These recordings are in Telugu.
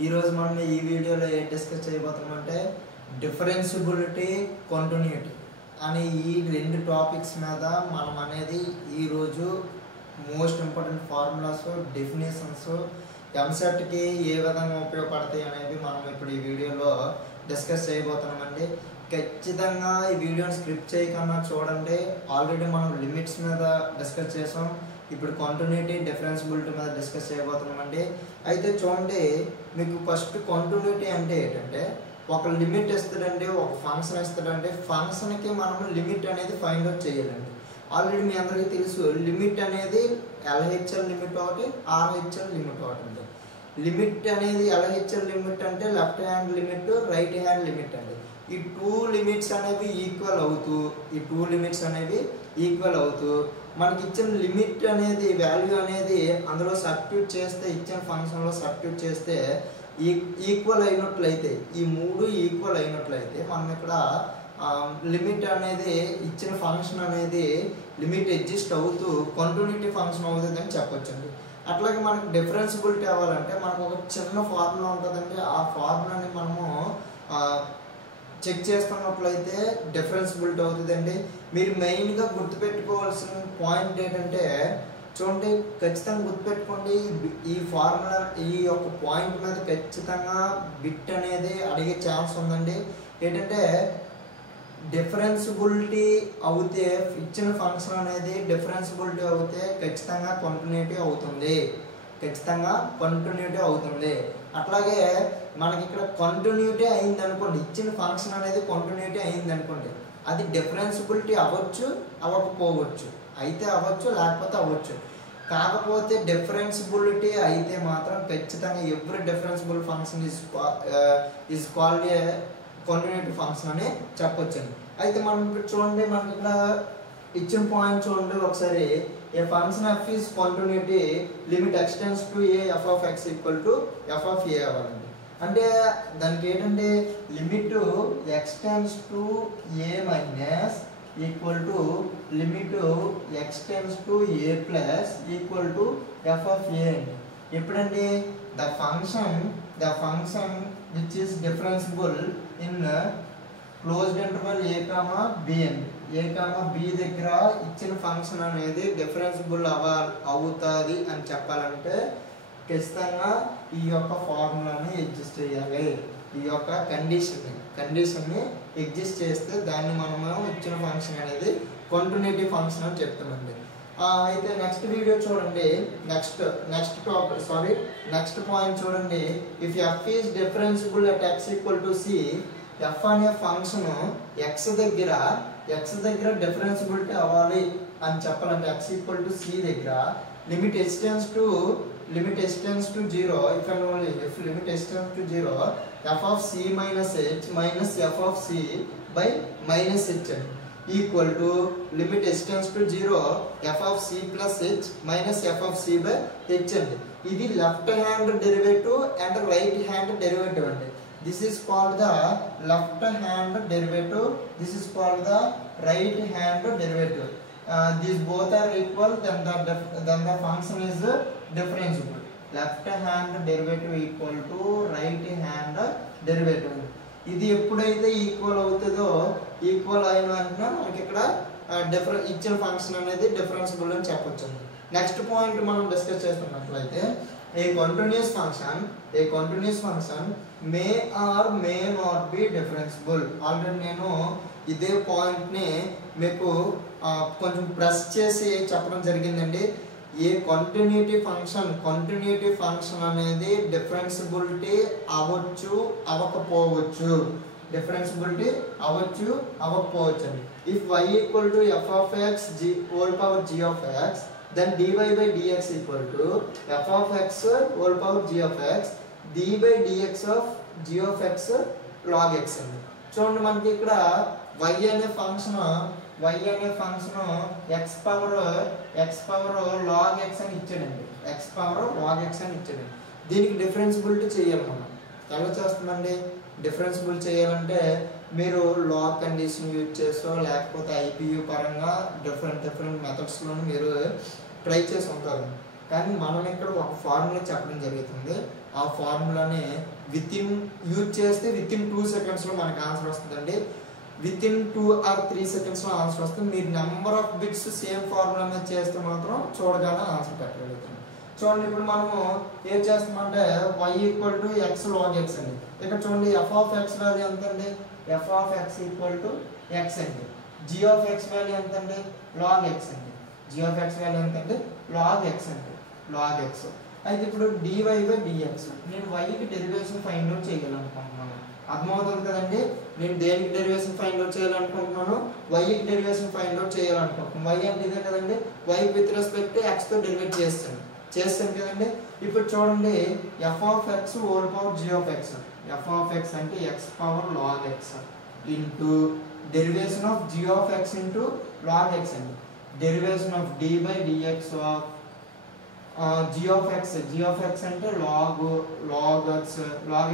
ఈరోజు మనం ఈ వీడియోలో ఏం డిస్కస్ చేయబోతున్నామంటే డిఫరెన్సిబిలిటీ, కంటిన్యూటీ అనే ఈ రెండు టాపిక్స్ మీద మనం అనేది ఈరోజు మోస్ట్ ఇంపార్టెంట్ ఫార్ములాస్, డెఫినేషన్స్, ఎంసెట్కి ఏ విధంగా ఉపయోగపడతాయి అనేవి మనం ఇప్పుడు ఈ వీడియోలో డిస్కస్ చేయబోతున్నామండి. ఖచ్చితంగా ఈ వీడియోని స్క్రిప్ట్ చేయకుండా చూడండి. ఆల్రెడీ మనం లిమిట్స్ మీద డిస్కస్ చేసాం, ఇప్పుడు కంటిన్యూటీ, డిఫరెన్సిబిలిటీ మీద డిస్కస్ చేయబోతున్నామండి. అయితే చూడండి, మీకు ఫస్ట్ కంటిన్యూటీ అంటే ఏంటంటే ఒక లిమిట్ ఇస్తాడండి, ఒక ఫంక్షన్ ఇస్తాడండి. ఫంక్షన్కి మనం లిమిట్ అనేది ఫైండ్ అవుట్ చేయాలండి. ఆల్రెడీ మీ అందరికీ తెలుసు, లిమిట్ అనేది ఎల్హెచ్ఎల్ లిమిట్ ఒకటి, ఆర్హెచ్ఎల్ లిమిట్ ఒకటి ఉంది. లిమిట్ అనేది ఎల్హెచ్ఎల్ లిమిట్ అంటే left hand limit, right hand limit అండి. ఈ టూ లిమిట్స్ అనేవి ఈక్వల్ అవుతూ మనకి ఇచ్చిన లిమిట్ అనేది వాల్యూ అనేది అందులో సబ్స్టిట్యూట్ చేస్తే, ఇచ్చిన ఫంక్షన్లో సబ్స్టిట్యూట్ చేస్తే ఈక్వల్ అయినట్లయితే, ఈ మూడు ఈక్వల్ అయినట్లయితే మనం ఇక్కడ లిమిట్ అనేది ఇచ్చిన ఫంక్షన్ అనేది లిమిట్ ఎగ్జిస్ట్ అవుతూ కంటిన్యూటీ ఫంక్షన్ అవుతుందని చెప్పొచ్చండి. అట్లాగే మనకు డిఫరెన్సిబిలిటీ అవ్వాలంటే మనకు ఒక చిన్న ఫార్ములా ఉంటుందండి. ఆ ఫార్ములాని మనము చెక్ చేస్తున్నట్లయితే డిఫరెన్సిబిలిటీ అవుతుందండి. మీరు మెయిన్గా గుర్తుపెట్టుకోవాల్సిన పాయింట్ ఏంటంటే చూడండి, ఖచ్చితంగా గుర్తుపెట్టుకోండి, ఈ ఫార్ములా ఈ యొక్క పాయింట్ మీద ఖచ్చితంగా బిట్ అనేది అడిగే ఛాన్స్ ఉందండి. ఏంటంటే డిఫరెన్సిబిలిటీ అవుతే, ఇచ్చిన ఫంక్షన్ అనేది డిఫరెన్సిబిలిటీ అవుతే ఖచ్చితంగా కంటిన్యూటీ అవుతుంది. అట్లాగే మనకి ఇక్కడ కంటిన్యూటీ అయింది అనుకోండి, ఇచ్చిన ఫంక్షన్ అనేది కంటిన్యూటీ అయింది అనుకోండి, అది డిఫరెన్సిబిలిటీ అవ్వచ్చు, అవ్వకపోవచ్చు, అయితే అవ్వచ్చు, లేకపోతే అవ్వచ్చు. కాకపోతే డిఫరెన్సిబిలిటీ అయితే మాత్రం ఖచ్చితంగా every differentiable function is called a continuity function అని చెప్పొచ్చండి. అయితే మనం ఇప్పుడు చూడండి, మనకి ఇక్కడ ఇచ్చిన పాయింట్ చూడండి ఒకసారి. A function f is continuity limit x tends to a f of x equal to f of a అవ్వాలండి. అంటే దానికి ఏంటంటే limit x tends to a minus equal to limit x tends to a plus equal to f of a అండి. ఎప్పుడండి the function which is differentiable in closed interval a comma b అండి. ఏ కామా బి దగ్గర ఇచ్చిన ఫంక్షన్ అనేది డిఫరెన్సిబుల్ అవుతుంది అని చెప్పాలంటే ఖచ్చితంగా ఈ యొక్క ఫార్ములాని ఎగ్జిస్ట్ చేయాలి. ఈ యొక్క కండిషన్ని ఎగ్జిస్ట్ చేస్తే దాన్ని మనము ఇచ్చిన ఫంక్షన్ అనేది కంటిన్యూటీ ఫంక్షన్ అని చెప్తామండి. అయితే నెక్స్ట్ వీడియో చూడండి, నెక్స్ట్ పాయింట్ చూడండి. If f is differentiable at x equal to c, f అనే ఫంక్షన్ ఎక్స్ దగ్గర డిఫరెన్సిబిలిటీ అవ్వాలి అని చెప్పాలంటే ఎక్స్ ఈక్వల్ టు సి దగ్గర limit x tends to 0 if and only if limit x tends to 0 f of c minus h minus f of c by minus h equal to limit x tends to 0 f of c plus h minus f of c by H అండి. ఇది left hand derivative and right hand derivative అండి. This is called the left hand derivative. This is called the right hand derivative. These both are equal, then the function is differentiable. Left hand derivative equal to right hand derivative. ఇది ఎప్పుడైతే ఈక్వల్ అవుతుందో, ఈక్వల్ అయిన వెంటనే మనకి ఇక్కడ ఇచ్చిన ఫంక్షన్ అనేది డిఫరెన్సిబుల్ అని చెప్పొచ్చు. నెక్స్ట్ పాయింట్ మనం డిస్కస్ చేస్తున్నట్లయితే a continuous function may or may not be differentiable. Already నేను ఇదే పాయింట్ని మీకు కొంచెం ప్రెస్ చేసి చెప్పడం జరిగిందండి. ఏ కంటిన్యూటీ ఫంక్షన్ అనేది డిఫరెన్సిబిలిటీ అవ్వచ్చు, అవ్వకపోవచ్చు అండి. If y equal to f of X whole power g of X, then dy by dx equal to f of x whole power g of x d by dx of g of x log x అండి. చూడండి, మనకి ఇక్కడ y అనే function x power log x అని ఇచ్చాడండి. దీనికి డిఫరెన్సిబిలిటీ చేయాలి. మనం ఎలా చేస్తుందండి డిఫరెన్సిబుల్ చేయాలంటే మీరు లాగ్ కండిషన్ యూజ్ చేసో లేకపోతే ఐపీయూ పరంగా డిఫరెంట్ మెథడ్స్లో మీరు ట్రై చేసి ఉంటారు. కానీ మనం ఇక్కడ ఒక ఫార్ములా చెప్పడం జరుగుతుంది. ఆ ఫార్ములాని యూజ్ చేస్తే వితిన్ 2 సెకండ్స్లో మనకు ఆన్సర్ వస్తుందండి. వితిన్ 2 or 3 సెకండ్స్లో ఆన్సర్ వస్తుంది. మీరు number of bits same formula మీద చేస్తే మాత్రం చూడగానే ఆన్సర్ పెట్టగలుగుతాం. చూడండి, ఇప్పుడు మనము ఏం చేస్తామంటే y = x log x అండి. ఇక్కడ చూడండి f of x వాల్యూ ఎంత అండి? f of x = x అండి. g of x వాల్యూ ఎంత అండి? log x అండి. g of x వాల్యూ ఎంత అండి? log x అండి. log x. అయితే ఇప్పుడు dy/dx నేను yకి డెరివేషన్ ఫైండ్ అవుట్ చేయాలనుకుంటున్నాను. అర్థమవుతుంది కదండి? నేను దేనికి డెరివేషన్ ఫైండ్ అవుట్ చేయాలనుకుంటున్నాను? yకి డెరివేషన్ ఫైండ్ అవుట్ చేయాలనుకుంటున్నాను. y అంటే ఇదే కదండి, y with respect to x తో డెరివేట్ చేస్తాను కదండి. ఇప్పుడు చూడండి f of x whole power g of x. f of x అంటే x power log x into derivation of g of x into log x అండి. Derivation of d/dx of g of x అంటే log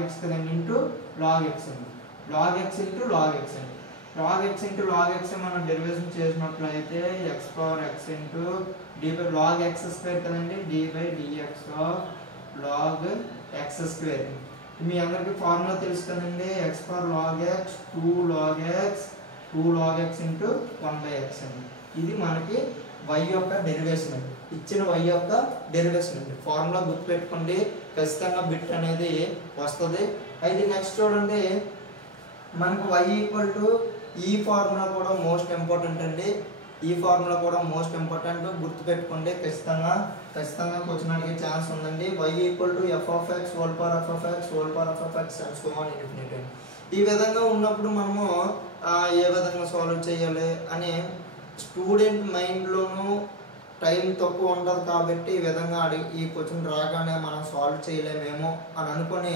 x కదండి ఇంటూ log x అండి. log x into log x అండి. log x into log x మనం డెరివేషన్ చేసినట్లయితే x power x into log x square కదండి, d/dx of log x square. మీ అందరికి ఫార్ములా తెలుసు కదండి, x power log x 2 log x into 1/x అండి. ఇది మనకి y యొక్క డెరివేషన్ అండి. ఇచ్చిన y యొక్క డెరివేషన్ అండి. ఫార్ములా గుర్తుపెట్టుకోండి, ఖచ్చితంగా బిట్ అనేది వస్తుంది. అయితే నెక్స్ట్ చూడండి, మనకు y ఈ ఫార్ములా కూడా మోస్ట్ ఇంపార్టెంట్ అండి. ఈ ఫార్ములా కూడా మోస్ట్ ఇంపార్టెంట్, గుర్తుపెట్టుకోండి. ఖచ్చితంగా క్వశ్చన్ అడిగే ఛాన్స్ ఉందండి. y = f of x whole power f of x whole power f of x and so on infinity. ఈ విధంగా ఉన్నప్పుడు మనము ఏ విధంగా సాల్వ్ చేయాలి అని స్టూడెంట్ మైండ్లోనూ టైం తక్కువ ఉండదు కాబట్టి ఈ విధంగా ఈ క్వశ్చన్ రాగానే మనం సాల్వ్ చేయలేమేమో అని అనుకొని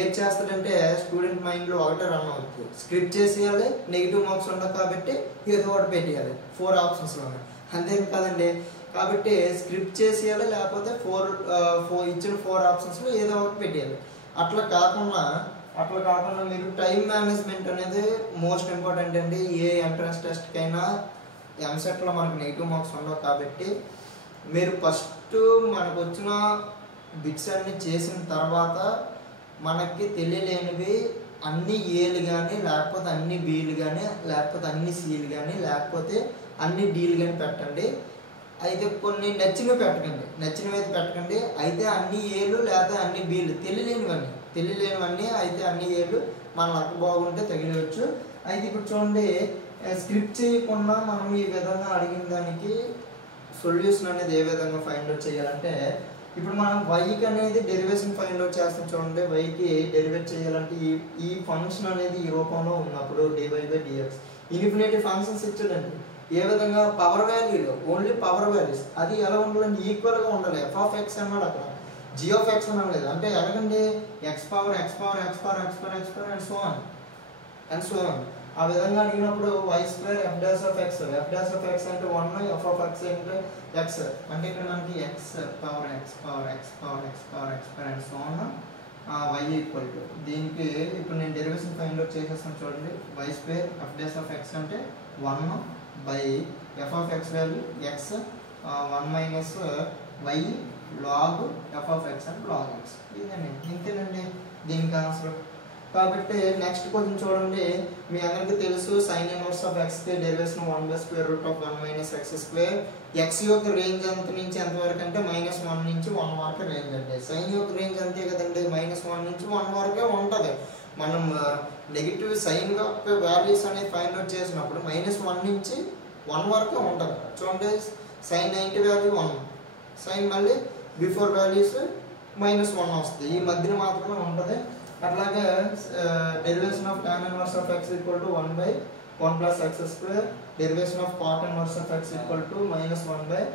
ఏం చేస్తాడంటే స్టూడెంట్ మైండ్లో ఒకటే రన్ అవుతుంది. స్క్రిప్ట్ చేసేయాలి, నెగిటివ్ మార్క్స్ ఉండవు కాబట్టి ఏదో ఒకటి పెట్టేయాలి. 4 ఆప్షన్స్లో అంతే కదండి. కాబట్టి స్క్రిప్ట్ చేసేయాలి, లేకపోతే ఇచ్చిన 4 ఆప్షన్స్లో ఏదో ఒకటి పెట్టేయాలి. అట్లా కాకుండా మీరు టైం మేనేజ్మెంట్ అనేది మోస్ట్ ఇంపార్టెంట్ అండి. ఏ ఎంట్రన్స్ టెస్ట్కైనా ఎంసెట్లో మనకు నెగిటివ్ మార్క్స్ ఉండవు కాబట్టి మీరు ఫస్ట్ మనకు వచ్చిన బిట్స్ అన్ని చేసిన తర్వాత మనకి తెలియలేనివి అన్ని ఏలు కానీ, లేకపోతే అన్ని బీలు కానీ, లేకపోతే అన్ని సీలు కానీ, లేకపోతే అన్ని డీలు కానీ పెట్టండి. అయితే కొన్ని నచ్చినవి అయితే పెట్టకండి. అయితే అన్ని ఏలు లేదా అన్ని బీలు తెలియలేనివన్నీ అయితే అన్ని ఏలు మన లక్ బాగుంటే తగిలవచ్చు. అయితే ఇప్పుడు చూడండి, స్క్రిప్ట్ చేయకుండా మనం ఈ విధంగా అడిగిన దానికి సొల్యూషన్ అనేది ఏ విధంగా ఫైండ్ అవుట్ చేయాలంటే, ఇప్పుడు మనం వైకి అనేది డెరివేషన్ ఫైండ్ అవుట్ చేస్తాం. చూడండి, వైకి డెరివేట్ చేయాలంటే ఈ ఫంక్షన్ అనేది ఈ రూపంలో ఉన్నప్పుడు dy/dx ఇన్ఫినిటీ ఫంక్షన్స్ ఇచ్చాడండి. ఏ విధంగా పవర్ వాల్యూలో ఓన్లీ పవర్ వాల్యూస్ అది ఎలా ఉండాలంటే ఈక్వల్గా ఉండాలి. f of x అన్నాడు, అక్కడ g of x అనలేదు. అంటే ఎలాగండి x power and so on ఆ విధంగా అడిగినప్పుడు y² f' of x అంటే 1 f of x అంటే x అంటే ఇక్కడ మనకి x power and so on y = దీనికి ఇప్పుడు నేను డెరివేషన్ ఫైండ్ అవుట్ చేసేస్తాను. చూడండి, y² f' of x అంటే 1/f of x value x 1 - y log f of x and log x. ఇంతేనండి దీనికి ఆన్సర్. కాబట్టి నెక్స్ట్ క్వశ్చన్ చూడండి, మీ అందరికీ తెలుసు sin ఇన్వర్స్ ఆఫ్ x కి డెరివేషన్ 1/√1 - x². x యొక్క రేంజ్ ఎంత నుంచి ఎంత వరకు అంటే -1 నుంచి 1 వరకు రేంజ్ అండి. sin యొక్క రేంజ్ అంతే కదండి, -1 నుంచి 1 వరకే ఉంటుంది. మనం నెగిటివ్ సైన్ యొక్క వాల్యూస్ అనేది ఫైండ్ అవుట్ చేసినప్పుడు -1 నుంచి 1 వరకే ఉంటుంది. చూడండి, sin 90 వాల్యూ 1, sin మళ్ళీ బిఫోర్ వాల్యూస్ -1 వస్తుంది, ఈ మధ్యన మాత్రమే ఉంటుంది. అట్లాగే derivation of tan inverse of x = 1/1 + x². Derivation of cot inverse of x = -1/1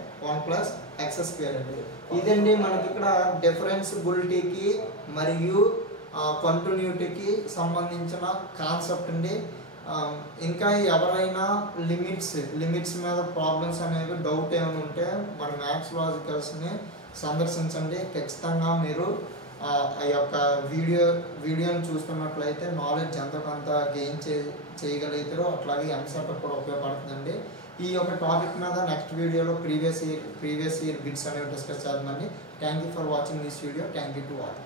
+ x² అండి. ఇదండి మనకి ఇక్కడ డిఫరెన్సిబిలిటీకి మరియు కంటిన్యూటీకి సంబంధించిన కాన్సెప్ట్ అండి. ఇంకా ఎవరైనా లిమిట్స్ మీద ప్రాబ్లమ్స్ అనేవి డౌట్ ఏమైనా ఉంటే మన మ్యాథ్స్ లాజికల్స్ని సందర్శించండి. ఖచ్చితంగా మీరు ఆ యొక్క వీడియోని చూస్తున్నట్లయితే నాలెడ్జ్ ఎంతో కొంత గెయిన్ చేయగలుగుతారో, అట్లాగే ఎంసెట్ కూడా ఉపయోగపడుతుందండి. ఈ యొక్క టాపిక్ మీద నెక్స్ట్ వీడియోలో ప్రీవియస్ ఇయర్ బిట్స్ అనేవి డిస్కస్ చేద్దామండి. Thank you for watching this video. Thank you to all.